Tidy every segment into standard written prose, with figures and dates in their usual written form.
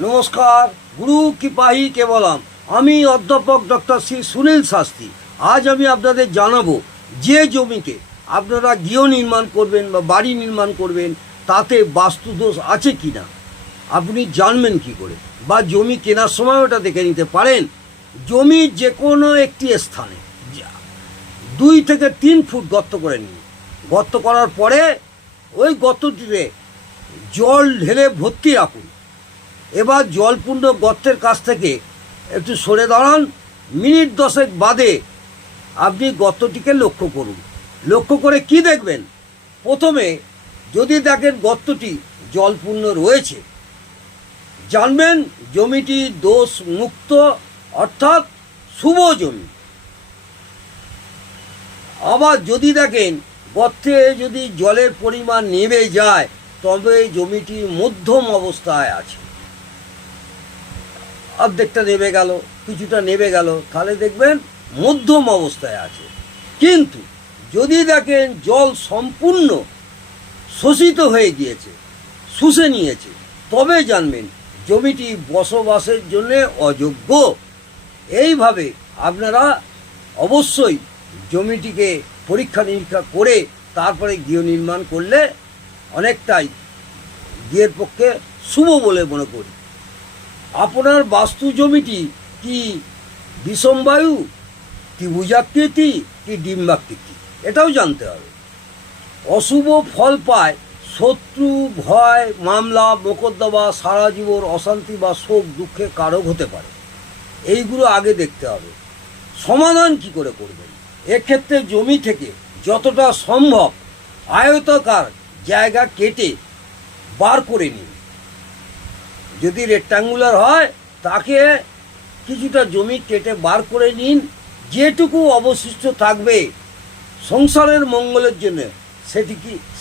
নমস্কার, গুরু কৃপাহি কেবলম। আমি অধ্যাপক ডক্টর শ্রী সুনীল শাস্ত্রী। আজ আমি আপনাদের জানাবো যে জমিতে আপনারা গৃহ নির্মাণ করবেন বা বাড়ি নির্মাণ করবেন তাতে বাস্তুদোষ আছে কি না আপনি জানবেন কি করে, বা জমি কেনার সময় ওটা দেখে নিতে পারেন। জমির যে কোনো একটি স্থানে 2 থেকে 3 ফুট গর্ত করে নিন। গর্ত করার পরে ওই গর্তটিতে জল ঢেলে ভর্তি রাখুন। এবার জলপূর্ণ গর্তের কাছ থেকে একটু সরে দাঁড়ান। মিনিট 10 বাদে আপনি গর্তটিকে লক্ষ্য করুন। লক্ষ্য করে কি দেখবেন? প্রথমে যদি দেখেন গর্তটি জলপূর্ণ রয়েছে, জানবেন জমিটি দোষ মুক্ত, অর্থাৎ শুভ জমি। আবার যদি দেখেন গর্তে যদি জলের পরিমাণ নেমে যায়, তবে জমিটি মধ্যম অবস্থায় আছে। অর্ধেকটা নেমে গেল, কিছুটা নেমে গেল, তাহলে দেখবেন মধ্যম অবস্থায় আছে। কিন্তু যদি দেখেন জল সম্পূর্ণ শোষিত হয়ে গিয়েছে, শুষে নিয়েছে, তবে জানবেন জমিটি বসবাসের জন্য অযোগ্য। এইভাবে আপনারা অবশ্যই জমিটিকে পরীক্ষা নিরীক্ষা করে তারপরে গৃহ নির্মাণ করলে অনেকটাই গৃহের পক্ষে শুভ বলে মনে করি। আপনার বাস্তু জমিটি কি বিষমবায়ু, ত্রিভুজাকৃতি কি ডিম্বাকৃতি, এটাও জানতে হবে। অশুভ ফল পায় শত্রু, ভয়, মামলা, মোকদ্দমা, সারা জীবন অশান্তি বা শোক দুঃখে কারক হতে পারে। এইগুলো আগে দেখতে হবে। সমাধান কি করে করবেন? এক্ষেত্রে জমি থেকে যতটা সম্ভব আয়তাকার জায়গা কেটে বার করে নিন। যদি রেক্ট্যাঙ্গুলার হয় তাকে কিছুটা জমি কেটে বার করে নিন। যেটুকু অবশিষ্ট থাকবে সংসারের মঙ্গলের জন্য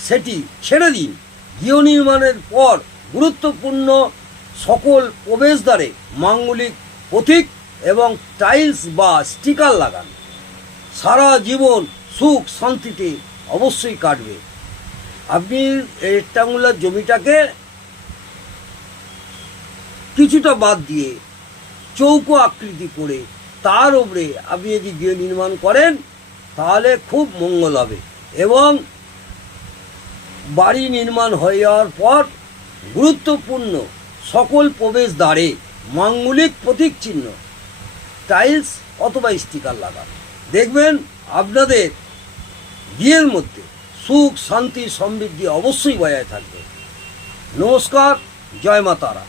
সেটি ছেড়ে দিন। গৃহ নির্মাণের পর গুরুত্বপূর্ণ সকল প্রবেশদ্বারে মাঙ্গলিক প্রতীক এবং টাইলস বা স্টিকার লাগান। সারা জীবন সুখ শান্তিতে অবশ্যই কাটবে। আপনি রেক্ট্যাঙ্গুলার জমিটাকে কিছুটা বাদ দিয়ে চৌকো আকৃতি করে তার উপরে আপনি যদি গৃহ নির্মাণ করেন তাহলে খুব মঙ্গল হবে। এবং বাড়ি নির্মাণ হয়ে যাওয়ার পর গুরুত্বপূর্ণ সকল প্রবেশদ্বারে মাঙ্গলিক প্রতীক চিহ্ন, টাইলস অথবা স্টিকার লাগান। দেখবেন আপনাদের গৃহের মধ্যে সুখ শান্তি সমৃদ্ধি অবশ্যই বজায় থাকবে। নমস্কার, জয় মা তারা।